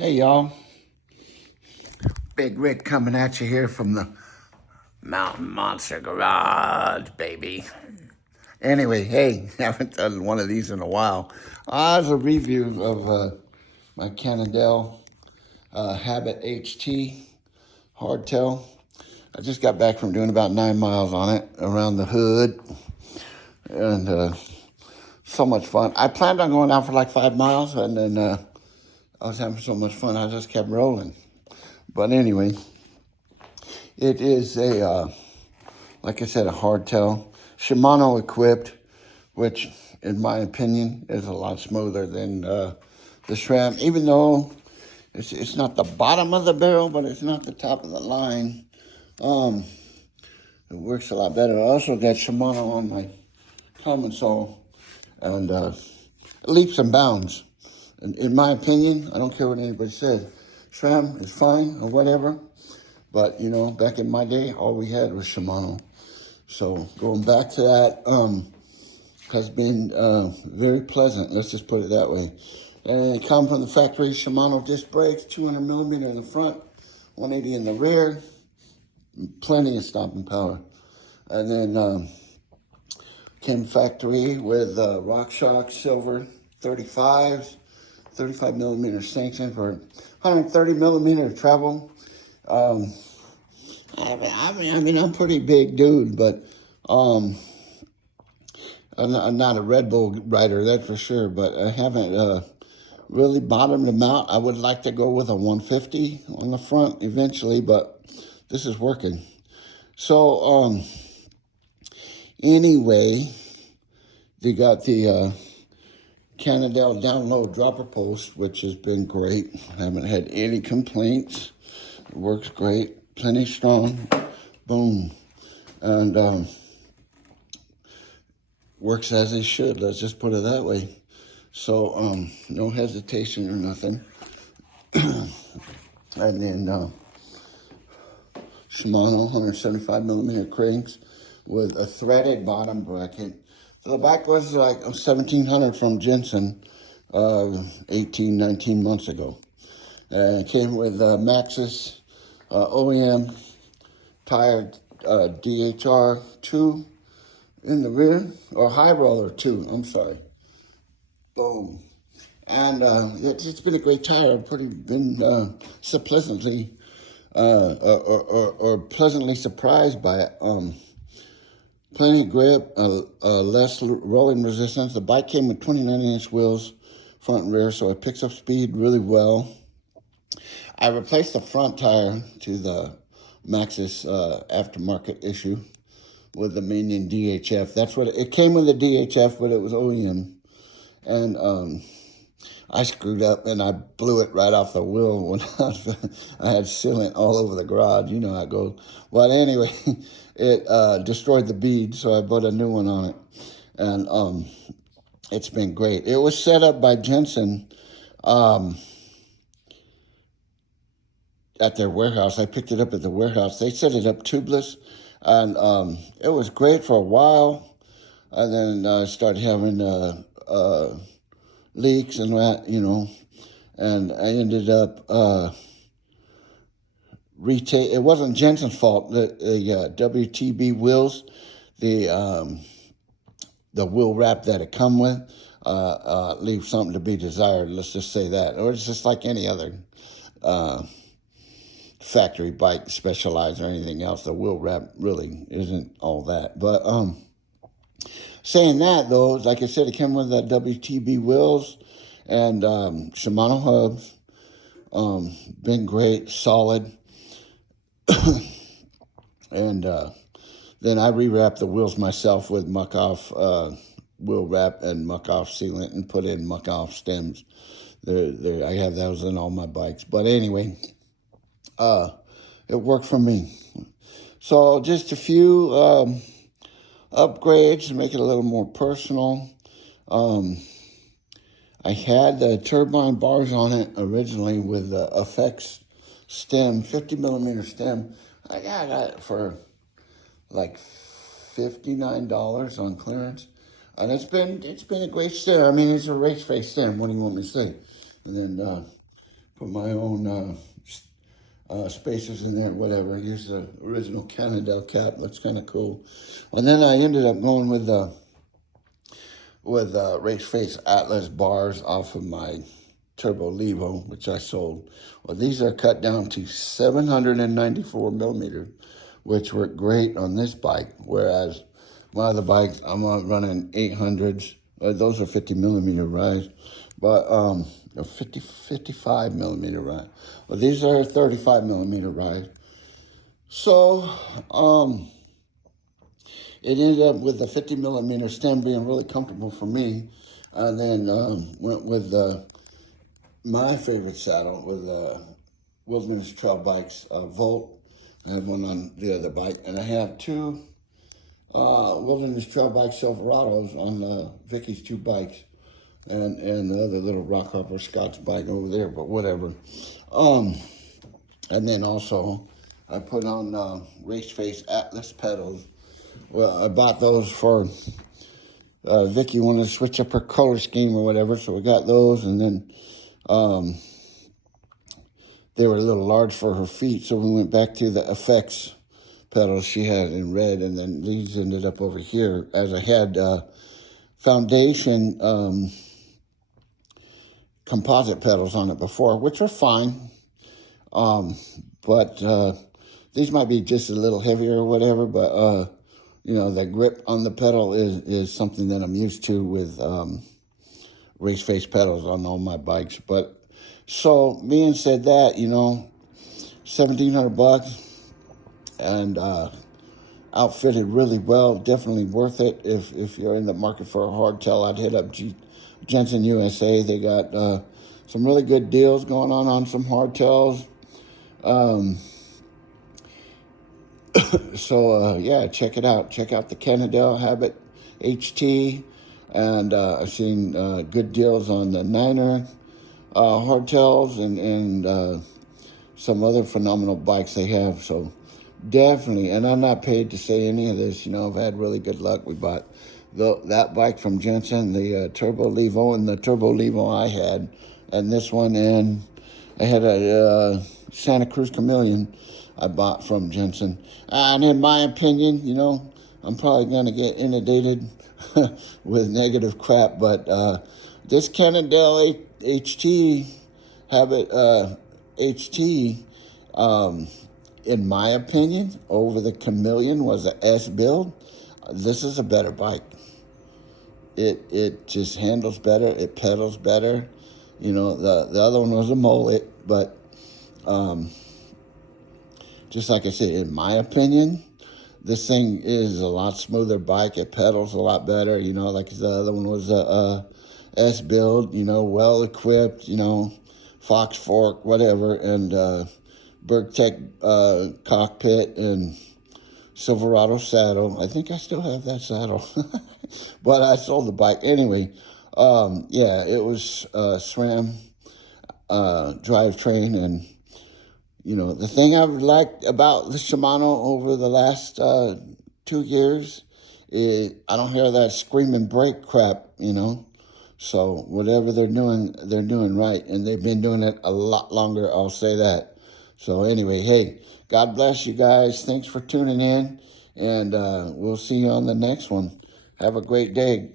Hey y'all, Big Rick coming at you here from the Mountain Monster Garage, baby. Anyway, hey, haven't done one of these in a while. As a review of my Cannondale Habit HT hardtail. I just got back from doing about 9 miles on it around the hood, and so much fun. I planned on going out for like 5 miles, and then I was having so much fun, I just kept rolling. But anyway, it is like I said, a hardtail, Shimano equipped, which in my opinion is a lot smoother than the SRAM, even though it's not the bottom of the barrel, but it's not the top of the line. It works a lot better. I also got Shimano on my common sole, and leaps and bounds. In my opinion, I don't care what anybody says, SRAM is fine or whatever, but you know, back in my day, all we had was Shimano. So going back to that has been very pleasant. Let's just put it that way. And it comes from the factory Shimano disc brakes, 200 millimeter in the front, 180 in the rear, plenty of stopping power. And then came factory with RockShox silver 35s, 35 millimeter sanction for 130 millimeter travel. I mean, I'm a pretty big dude, but I'm not a Red Bull rider, that's for sure. But I haven't really bottomed them out. I would like to go with a 150 on the front eventually, but this is working. So anyway, they got the Cannondale download dropper post, which has been great. I haven't had any complaints. It works great, plenty strong. Boom. And works as it should, let's just put it that way. So no hesitation or nothing. And then Shimano 175 millimeter cranks with a threaded bottom bracket. So the back was like 1,700 from Jensen 18, 19 months ago. And it came with Maxxis OEM tire DHR 2 in the rear, or High Roller 2, I'm sorry. Boom. And it's been a great tire. I've been so pleasantly or pleasantly surprised by it. Plenty of grip, less rolling resistance. The bike came with 29-inch wheels, front and rear, so it picks up speed really well. I replaced the front tire to the Maxxis aftermarket issue with the Minion DHF. That's what it came with, the DHF, but it was OEM. And I screwed up and I blew it right off the wheel when I had sealant all over the garage. You know how it goes. But anyway, it destroyed the bead, so I put a new one on it. And it's been great. It was set up by Jensen at their warehouse. I picked it up at the warehouse. They set it up tubeless, and it was great for a while. And then I started having leaks and that, you know, and I ended up it wasn't Jensen's fault. The WTB wheels, the wheel wrap that it come with, leaves something to be desired. Let's just say that, or it's just like any other factory bike, Specialized or anything else. The wheel wrap really isn't all that. But saying that though, like I said, it came with the WTB wheels and Shimano hubs. Been great, solid. And then I rewrapped the wheels myself with muck off wheel wrap and muck off sealant, and put in muck off stems. I have those in all my bikes. But anyway, it worked for me. So just a few upgrades to make it a little more personal. I had the turbine bars on it originally with the effects stem, 50 millimeter stem. I got it for like $59 on clearance. And it's been a great stem. I mean, it's a race face stem. What do you want me to say? And then put my own spacers in there, whatever. Here's the original Cannondale cap. Looks kind of cool. And then I ended up going with Race Face Atlas bars off of my Turbo Levo, which I sold. Well, these are cut down to 794 millimeters, which work great on this bike. Whereas my other bikes, I'm running 800s. Those are 50 millimeter rides, but 55 millimeter ride. Well, these are 35 millimeter rides. So, it ended up with the 50 millimeter stem being really comfortable for me. And then went with my favorite saddle with Wilderness Trail Bikes Volt. I have one on the other bike. And I have two Wilderness Trail Bike Silverados on Vicky's two bikes. And the other little Rockhopper Scott's bike over there, but whatever. And then also I put on Race Face Atlas pedals. Well, I bought those for Vicky wanted to switch up her color scheme or whatever, so we got those, and then they were a little large for her feet, so we went back to the effects pedals she had in red, and then these ended up over here, as I had foundation composite pedals on it before, which are fine, but these might be just a little heavier or whatever, but you know, the grip on the pedal is something that I'm used to with Race Face pedals on all my bikes. But so being said that, you know, $1,700 and outfitted really well, definitely worth it. If you're in the market for a hardtail, I'd hit up Jensen USA. They got some really good deals going on some hardtails. So, yeah, check it out. Check out the Cannondale Habit HT. And I've seen good deals on the Niner hardtails and some other phenomenal bikes they have. So definitely, and I'm not paid to say any of this. You know, I've had really good luck. We bought that bike from Jensen, the Turbo Levo, and the Turbo Levo I had, and this one, and I had a Santa Cruz Chameleon I bought from Jensen. And in my opinion, you know, I'm probably going to get inundated with negative crap, but this Cannondale HT Habit HT, in my opinion, over the Chameleon was a S build. This is a better bike. It just handles better. It pedals better. You know, the other one was a mullet, but just like I said, in my opinion, this thing is a lot smoother bike. It pedals a lot better. You know, like the other one was a S build, you know, well equipped, you know, Fox fork, whatever, and BergTech cockpit and Silverado saddle. I think I still have that saddle, but I sold the bike. Anyway, yeah, it was SRAM drivetrain, and you know, the thing I've liked about the Shimano over the last 2 years is I don't hear that screaming brake crap, you know. So whatever they're doing right, and they've been doing it a lot longer, I'll say that. So anyway, hey, God bless you guys. Thanks for tuning in, and we'll see you on the next one. Have a great day.